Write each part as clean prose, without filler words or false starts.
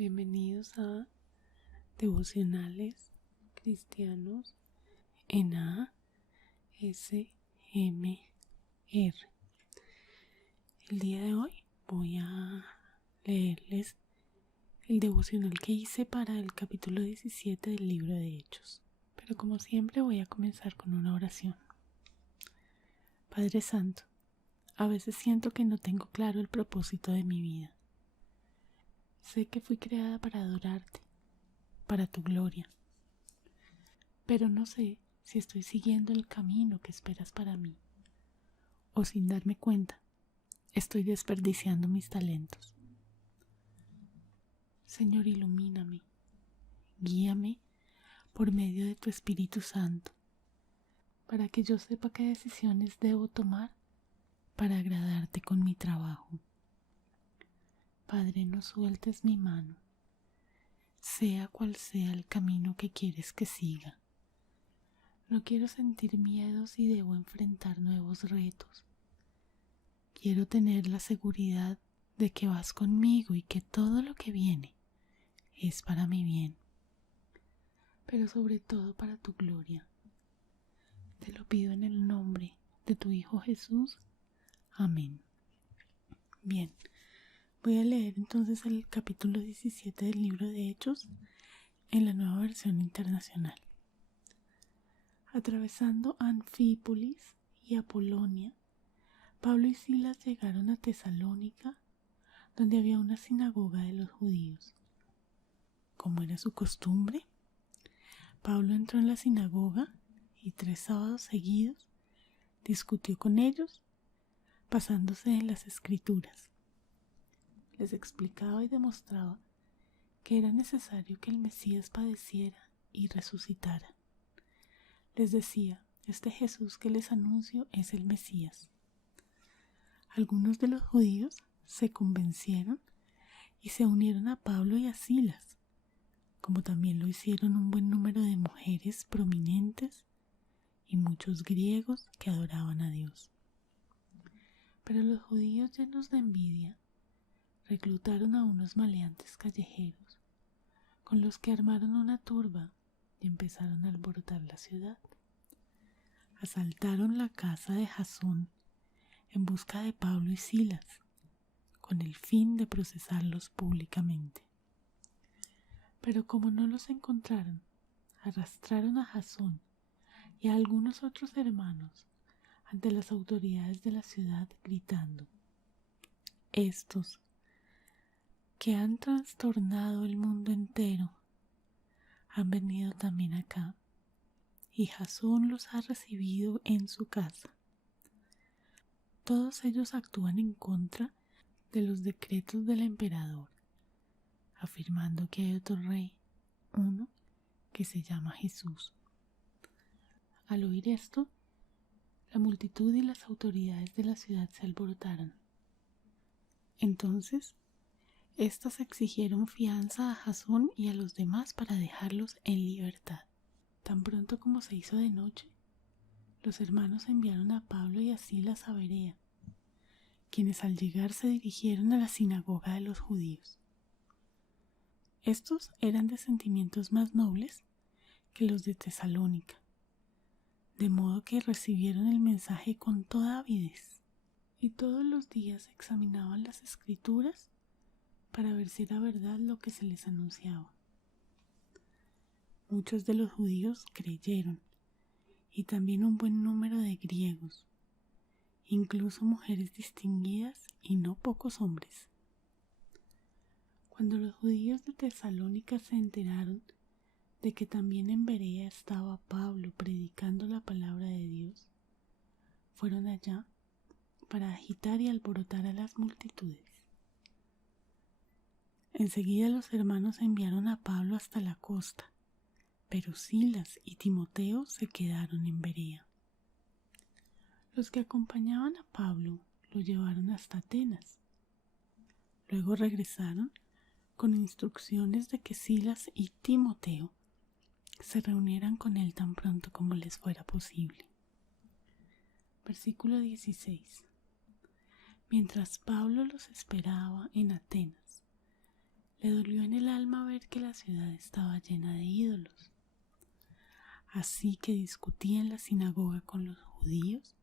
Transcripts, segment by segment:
Bienvenidos a Devocionales Cristianos en ASMR. El día de hoy voy a leerles el devocional que hice para el capítulo 17 del libro de Hechos. Pero como siempre voy a comenzar con una oración. Padre Santo, a veces siento que no tengo claro el propósito de mi vida. Sé que fui creada para adorarte, para tu gloria, pero no sé si estoy siguiendo el camino que esperas para mí, o sin darme cuenta, estoy desperdiciando mis talentos. Señor, ilumíname, guíame por medio de tu Espíritu Santo, para que yo sepa qué decisiones debo tomar para agradarte con mi trabajo. Padre, no sueltes mi mano, sea cual sea el camino que quieres que siga. No quiero sentir miedo si debo enfrentar nuevos retos. Quiero tener la seguridad de que vas conmigo y que todo lo que viene es para mi bien, pero sobre todo para tu gloria. Te lo pido en el nombre de tu Hijo Jesús. Amén. Bien, voy a leer entonces el capítulo 17 del libro de Hechos en la Nueva Versión Internacional. Atravesando Anfípolis y Apolonia, Pablo y Silas llegaron a Tesalónica, donde había una sinagoga de los judíos. Como era su costumbre, Pablo entró en la sinagoga y 3 sábados seguidos discutió con ellos, basándose en las Escrituras. Les explicaba y demostraba que era necesario que el Mesías padeciera y resucitara. Les decía, este Jesús que les anuncio es el Mesías. Algunos de los judíos se convencieron y se unieron a Pablo y a Silas, como también lo hicieron un buen número de mujeres prominentes y muchos griegos que adoraban a Dios. Pero los judíos, llenos de envidia, reclutaron a unos maleantes callejeros, con los que armaron una turba y empezaron a alborotar la ciudad. Asaltaron la casa de Jasón en busca de Pablo y Silas, con el fin de procesarlos públicamente. Pero como no los encontraron, arrastraron a Jasón y a algunos otros hermanos ante las autoridades de la ciudad, gritando: estos que han trastornado el mundo entero han venido también acá, y Jasón los ha recibido en su casa. Todos ellos actúan en contra de los decretos del emperador, afirmando que hay otro rey, uno que se llama Jesús. Al oír esto, la multitud y las autoridades de la ciudad se alborotaron. Entonces, éstas exigieron fianza a Jasón y a los demás para dejarlos en libertad. Tan pronto como se hizo de noche, los hermanos enviaron a Pablo y a Silas a Berea, quienes al llegar se dirigieron a la sinagoga de los judíos. Estos eran de sentimientos más nobles que los de Tesalónica, de modo que recibieron el mensaje con toda avidez, y todos los días examinaban las Escrituras para ver si era verdad lo que se les anunciaba. Muchos de los judíos creyeron, y también un buen número de griegos, incluso mujeres distinguidas y no pocos hombres. Cuando los judíos de Tesalónica se enteraron de que también en Berea estaba Pablo predicando la palabra de Dios, fueron allá para agitar y alborotar a las multitudes. Enseguida los hermanos enviaron a Pablo hasta la costa, pero Silas y Timoteo se quedaron en Berea. Los que acompañaban a Pablo lo llevaron hasta Atenas. Luego regresaron con instrucciones de que Silas y Timoteo se reunieran con él tan pronto como les fuera posible. Versículo 16. Mientras Pablo los esperaba en Atenas, Le dolió en el alma ver que la ciudad estaba llena de ídolos. Así que discutía en la sinagoga con los judíos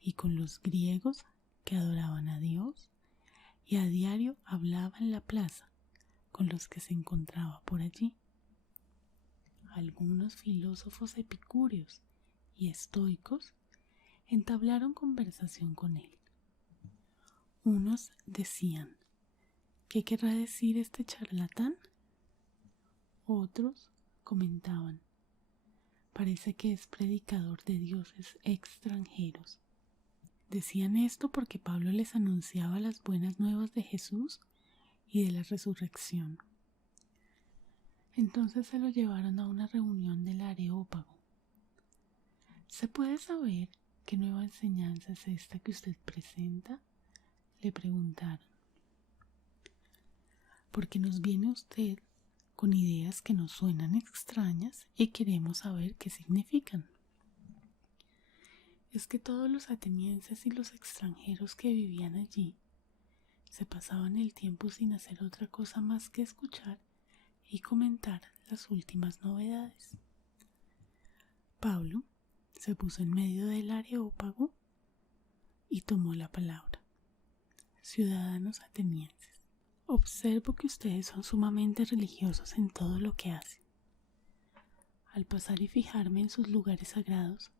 y con los griegos que adoraban a Dios, y a diario hablaba en la plaza con los que se encontraba por allí. Algunos filósofos epicúreos y estoicos entablaron conversación con él. Unos decían: ¿qué querrá decir este charlatán? Otros comentaban: parece que es predicador de dioses extranjeros. Decían esto porque Pablo les anunciaba las buenas nuevas de Jesús y de la resurrección. Entonces se lo llevaron a una reunión del Areópago. ¿Se puede saber qué nueva enseñanza es esta que usted presenta?, le preguntaron. Porque nos viene usted con ideas que nos suenan extrañas y queremos saber qué significan. Es que todos los atenienses y los extranjeros que vivían allí se pasaban el tiempo sin hacer otra cosa más que escuchar y comentar las últimas novedades. Pablo se puso en medio del Areópago y tomó la palabra. Ciudadanos atenienses, observo que ustedes son sumamente religiosos en todo lo que hacen. Al pasar y fijarme en sus lugares sagrados,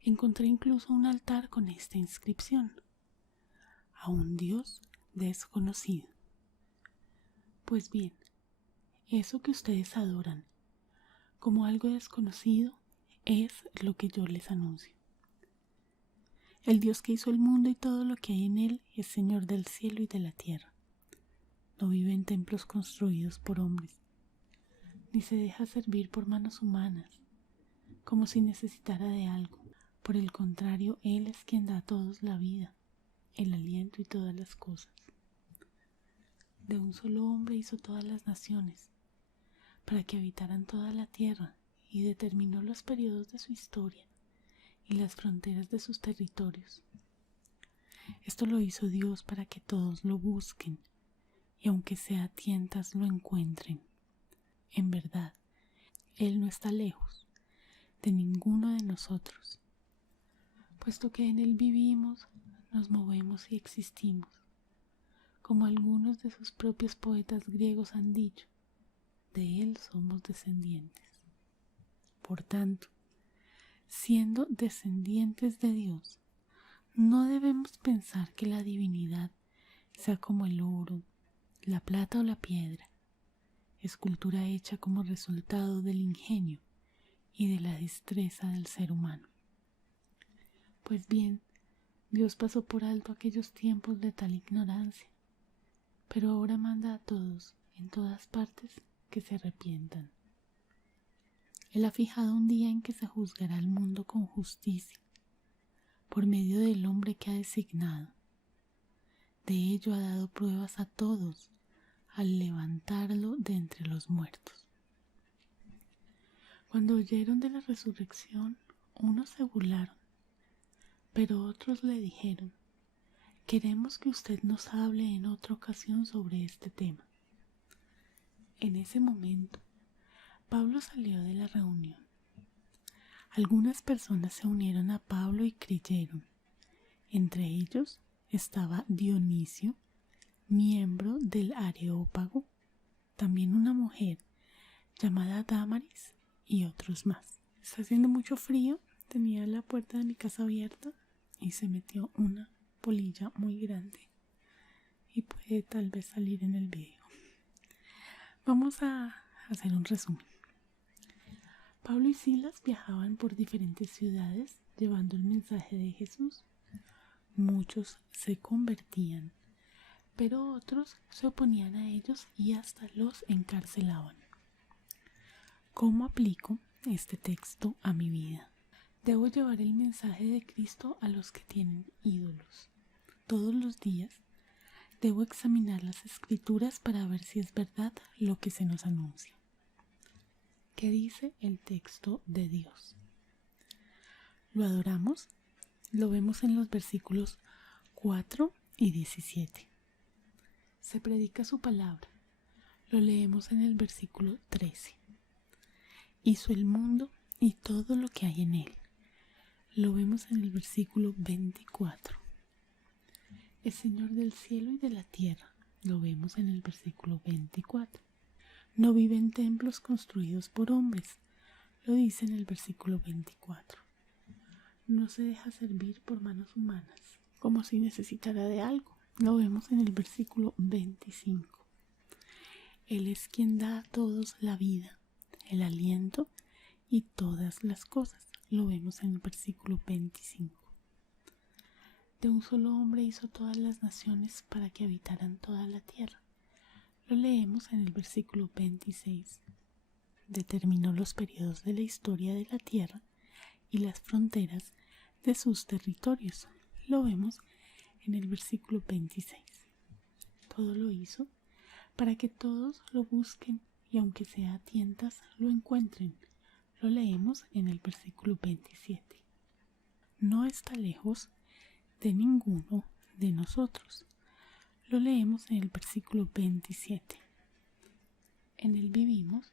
encontré incluso un altar con esta inscripción: a un Dios desconocido. Pues bien, eso que ustedes adoran como algo desconocido es lo que yo les anuncio. El Dios que hizo el mundo y todo lo que hay en él es Señor del cielo y de la tierra. No vive en templos construidos por hombres, ni se deja servir por manos humanas, como si necesitara de algo. Por el contrario, Él es quien da a todos la vida, el aliento y todas las cosas. De un solo hombre hizo todas las naciones, para que habitaran toda la tierra, y determinó los periodos de su historia y las fronteras de sus territorios. Esto lo hizo Dios para que todos lo busquen, y aunque sea a tientas lo encuentren. En verdad, Él no está lejos de ninguno de nosotros, puesto que en Él vivimos, nos movemos y existimos, como algunos de sus propios poetas griegos han dicho: de Él somos descendientes. Por tanto, siendo descendientes de Dios, no debemos pensar que la divinidad sea como el oro, la plata o la piedra, escultura hecha como resultado del ingenio y de la destreza del ser humano. Pues bien, Dios pasó por alto aquellos tiempos de tal ignorancia, pero ahora manda a todos, en todas partes, que se arrepientan. Él ha fijado un día en que se juzgará al mundo con justicia, por medio del hombre que ha designado. De ello ha dado pruebas a todos, al levantarlo de entre los muertos. Cuando oyeron de la resurrección, unos se burlaron, pero otros le dijeron: queremos que usted nos hable en otra ocasión sobre este tema. En ese momento, Pablo salió de la reunión. Algunas personas se unieron a Pablo y creyeron. Entre ellos estaba Dionisio, miembro del Areópago, también una mujer llamada Dámaris y otros más. Está haciendo mucho frío, tenía la puerta de mi casa abierta y se metió una polilla muy grande y puede tal vez salir en el video. Vamos a hacer un resumen. Pablo y Silas viajaban por diferentes ciudades llevando el mensaje de Jesús. Muchos se convertían, pero otros se oponían a ellos y hasta los encarcelaban. ¿Cómo aplico este texto a mi vida? Debo llevar el mensaje de Cristo a los que tienen ídolos. Todos los días debo examinar las Escrituras para ver si es verdad lo que se nos anuncia. ¿Qué dice el texto de Dios? ¿Lo adoramos? Lo vemos en los versículos 4 y 17. Se predica su palabra, Lo leemos en el versículo 13. Hizo el mundo y todo lo que hay en él. Lo vemos en el versículo 24. Es Señor del cielo y de la tierra. Lo vemos en el versículo 24. No vive en templos construidos por hombres. Lo dice en el versículo 24. No se deja servir por manos humanas, como si necesitara de algo. Lo vemos en el versículo 25. Él es quien da a todos la vida, el aliento y todas las cosas. Lo vemos en el versículo 25. De un solo hombre hizo todas las naciones para que habitaran toda la tierra. Lo leemos en el versículo 26. Determinó los periodos de la historia de la tierra y las fronteras de sus territorios. Lo vemos en el versículo 26. Todo lo hizo para que todos lo busquen y aunque sea a tientas lo encuentren. Lo leemos en el versículo 27. No está lejos de ninguno de nosotros. Lo leemos en el versículo 27. En él vivimos,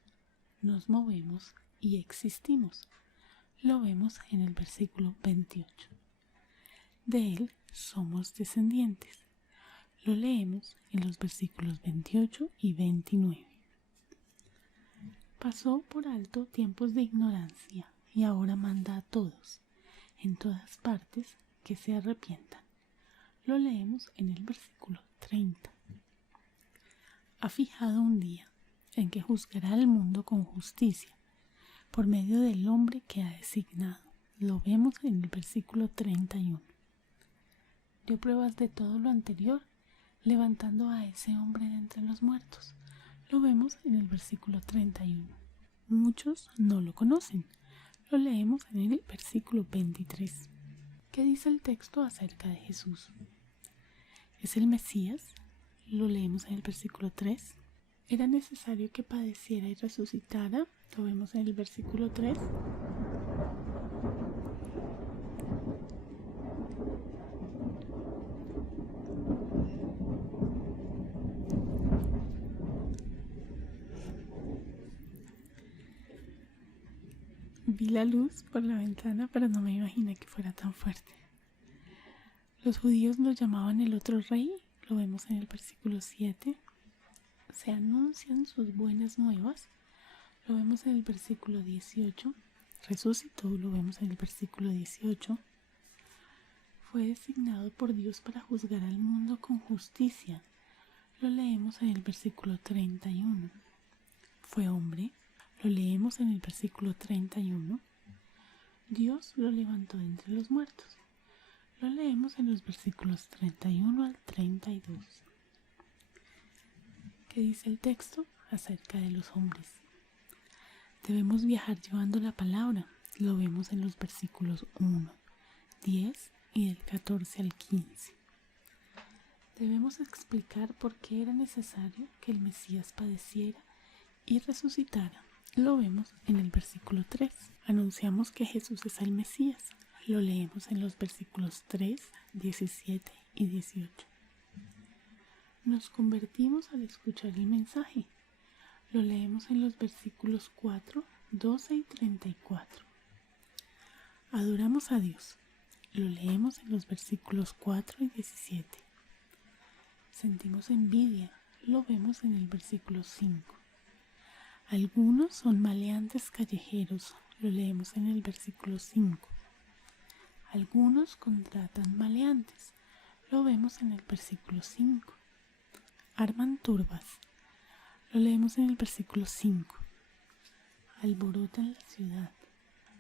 nos movemos y existimos. Lo vemos en el versículo 28. De él somos descendientes. Lo leemos en los versículos 28 y 29. Pasó por alto tiempos de ignorancia y ahora manda a todos, en todas partes, que se arrepientan. Lo leemos en el versículo 30. Ha fijado un día en que juzgará al mundo con justicia por medio del hombre que ha designado. Lo vemos en el versículo 31. Dio pruebas de todo lo anterior, levantando a ese hombre de entre los muertos. Lo vemos en el versículo 31. Muchos no lo conocen. Lo leemos en el versículo 23. ¿Qué dice el texto acerca de Jesús? ¿Es el Mesías? Lo leemos en el versículo 3. ¿Era necesario que padeciera y resucitara? Lo vemos en el versículo 3. Vi la luz por la ventana, pero no me imaginé que fuera tan fuerte. Los judíos lo llamaban el otro rey, lo vemos en el versículo 7. Se anuncian sus buenas nuevas, lo vemos en el versículo 18. Resucitó, lo vemos en el versículo 18. Fue designado por Dios para juzgar al mundo con justicia, lo leemos en el versículo 31. Fue hombre, lo leemos en el versículo 31. Dios lo levantó de entre los muertos. Lo leemos en los versículos 31 al 32. ¿Qué dice el texto acerca de los hombres? Debemos viajar llevando la palabra. Lo vemos en los versículos 1, 10 y del 14 al 15. Debemos explicar por qué era necesario que el Mesías padeciera y resucitara. Lo vemos en el versículo 3. Anunciamos que Jesús es el Mesías. Lo leemos en los versículos 3, 17 y 18. Nos convertimos al escuchar el mensaje. Lo leemos en los versículos 4, 12 y 34. Adoramos a Dios. Lo leemos en los versículos 4 y 17. Sentimos envidia. Lo vemos en el versículo 5. Algunos son maleantes callejeros. Lo leemos en el versículo 5. Algunos contratan maleantes. Lo vemos en el versículo 5. Arman turbas. Lo leemos en el versículo 5. Alborotan la ciudad.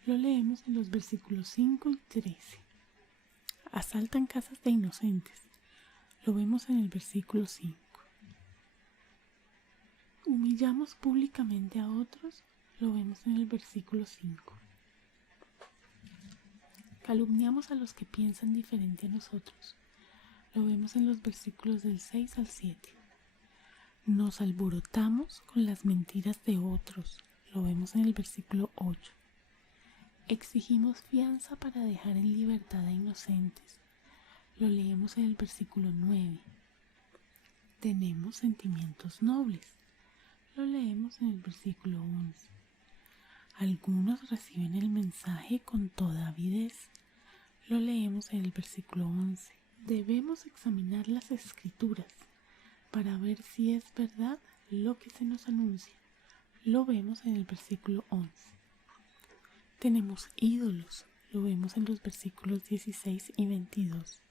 Lo leemos en los versículos 5 y 13. Asaltan casas de inocentes. Lo vemos en el versículo 5. Humillamos públicamente a otros. Lo vemos en el versículo 5. Calumniamos a los que piensan diferente a nosotros. Lo vemos en los versículos del 6 al 7. Nos alborotamos con las mentiras de otros. Lo vemos en el versículo 8. Exigimos fianza para dejar en libertad a inocentes. Lo leemos en el versículo 9. Tenemos sentimientos nobles. Lo leemos en el versículo 11. Algunos reciben el mensaje con toda avidez. Lo leemos en el versículo 11. Debemos examinar las escrituras para ver si es verdad lo que se nos anuncia. Lo vemos en el versículo 11. Tenemos ídolos. Lo vemos en los versículos 16 y 22.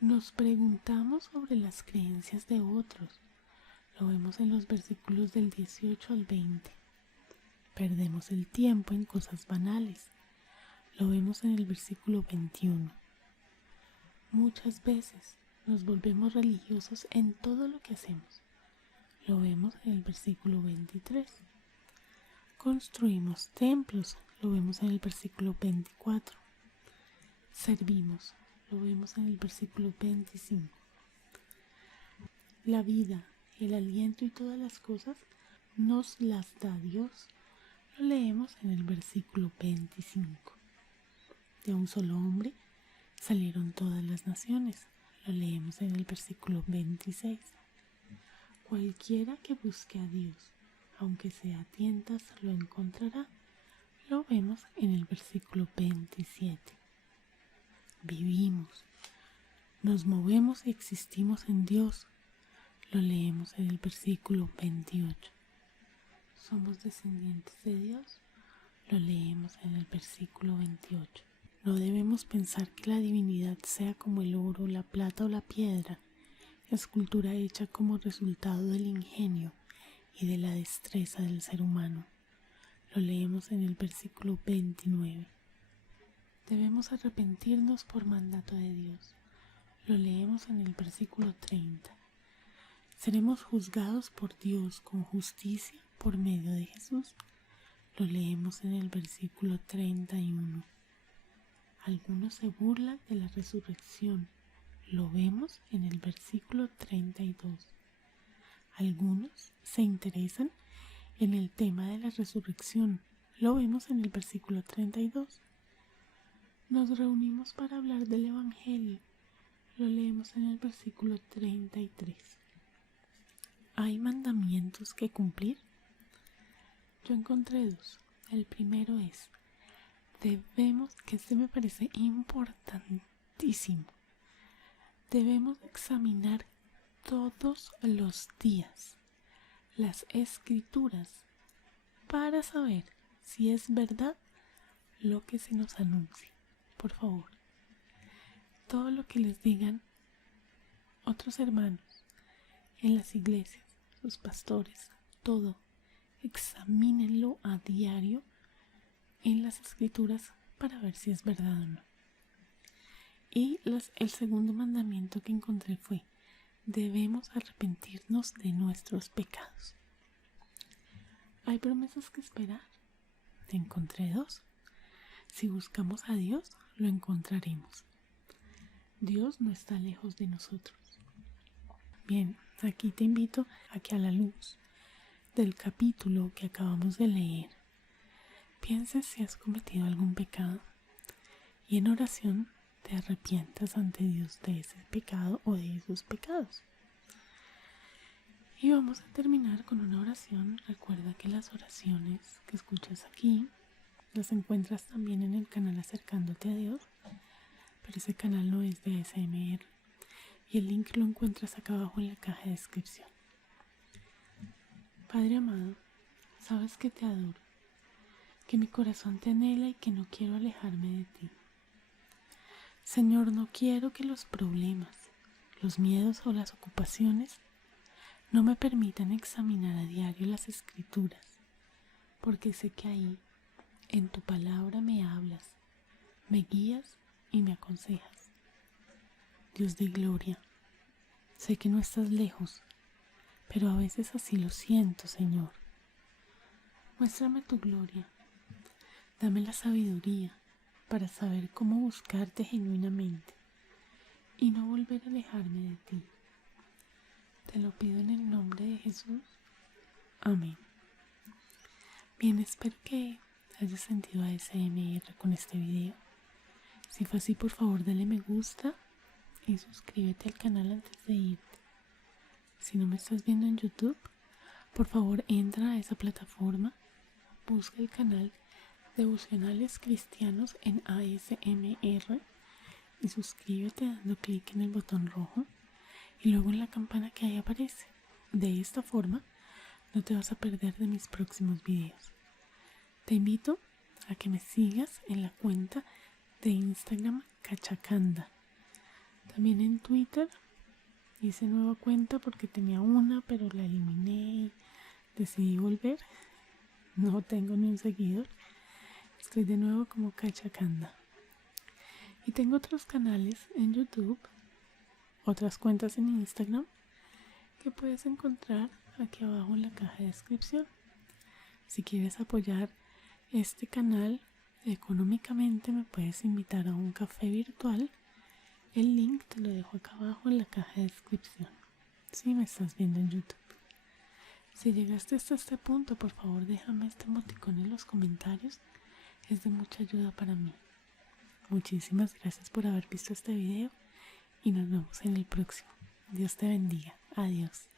Nos preguntamos sobre las creencias de otros. Lo vemos en los versículos del 18 al 20. Perdemos el tiempo en cosas banales. Lo vemos en el versículo 21. Muchas veces nos volvemos religiosos en todo lo que hacemos. Lo vemos en el versículo 23. Construimos templos. Lo vemos en el versículo 24. Servimos. Lo vemos en el versículo 25. La vida, el aliento y todas las cosas nos las da Dios. Lo leemos en el versículo 25. De un solo hombre salieron todas las naciones. Lo leemos en el versículo 26. Cualquiera que busque a Dios, aunque sea a tientas, lo encontrará. Lo vemos en el versículo 27. Vivimos, nos movemos y existimos en Dios. Lo leemos en el versículo 28. Somos descendientes de Dios. Lo leemos en el versículo 28. No debemos pensar que la divinidad sea como el oro, la plata o la piedra, escultura hecha como resultado del ingenio y de la destreza del ser humano. Lo leemos en el versículo 29. Debemos arrepentirnos por mandato de Dios. Lo leemos en el versículo 30. Seremos juzgados por Dios con justicia por medio de Jesús. Lo leemos en el versículo 31. Algunos se burlan de la resurrección. Lo vemos en el versículo 32. Algunos se interesan en el tema de la resurrección. Lo vemos en el versículo 32. Nos reunimos para hablar del Evangelio. Lo leemos en el versículo 33. ¿Hay mandamientos que cumplir? Yo encontré dos. El primero es, que este me parece importantísimo. Debemos examinar todos los días las escrituras para saber si es verdad lo que se nos anuncia. Por favor, todo lo que les digan otros hermanos en las iglesias, sus pastores, todo, examínenlo a diario en las escrituras para ver si es verdad o no. Y el segundo mandamiento que encontré fue, debemos arrepentirnos de nuestros pecados. Hay promesas que esperar. Te encontré dos. Si buscamos a Dios, lo encontraremos. Dios no está lejos de nosotros. Bien, aquí te invito a que a la luz del capítulo que acabamos de leer, pienses si has cometido algún pecado y en oración te arrepientas ante Dios de ese pecado o de esos pecados. Y vamos a terminar con una oración. Recuerda que las oraciones que escuchas aquí las encuentras también en el canal Acercándote a Dios, pero ese canal no es de ASMR y el link lo encuentras acá abajo en la caja de descripción. Padre amado, sabes que te adoro, que mi corazón te anhela y que no quiero alejarme de ti. Señor, no quiero que los problemas, los miedos o las ocupaciones no me permitan examinar a diario las escrituras, porque sé que ahí, en tu palabra me hablas, me guías y me aconsejas. Dios de gloria, sé que no estás lejos, pero a veces así lo siento, Señor. Muéstrame tu gloria, dame la sabiduría para saber cómo buscarte genuinamente y no volver a alejarme de ti. Te lo pido en el nombre de Jesús. Amén. Bien, espero que hayas sentido ASMR con este video. Si fue así, por favor dale me gusta y suscríbete al canal antes de irte. Si no me estás viendo en YouTube, Por favor, entra a esa plataforma, busca el canal Devocionales Cristianos en ASMR y suscríbete dando clic en el botón rojo y luego en la campana que ahí aparece. De esta forma no te vas a perder de mis próximos videos. Te invito a que me sigas en la cuenta de Instagram Cachacanda. También en Twitter hice nueva cuenta porque tenía una, pero la eliminé y decidí volver. No tengo ni un seguidor. Estoy de nuevo como Cachacanda. Y tengo otros canales en YouTube, otras cuentas en Instagram que puedes encontrar aquí abajo en la caja de descripción. Si quieres apoyar este canal económicamente, me puedes invitar a un café virtual. El link te lo dejo acá abajo en la caja de descripción, si me estás viendo en YouTube. Si llegaste hasta este punto, por favor déjame este emoticón en los comentarios, es de mucha ayuda para mí. Muchísimas gracias por haber visto este video y nos vemos en el próximo. Dios te bendiga. Adiós.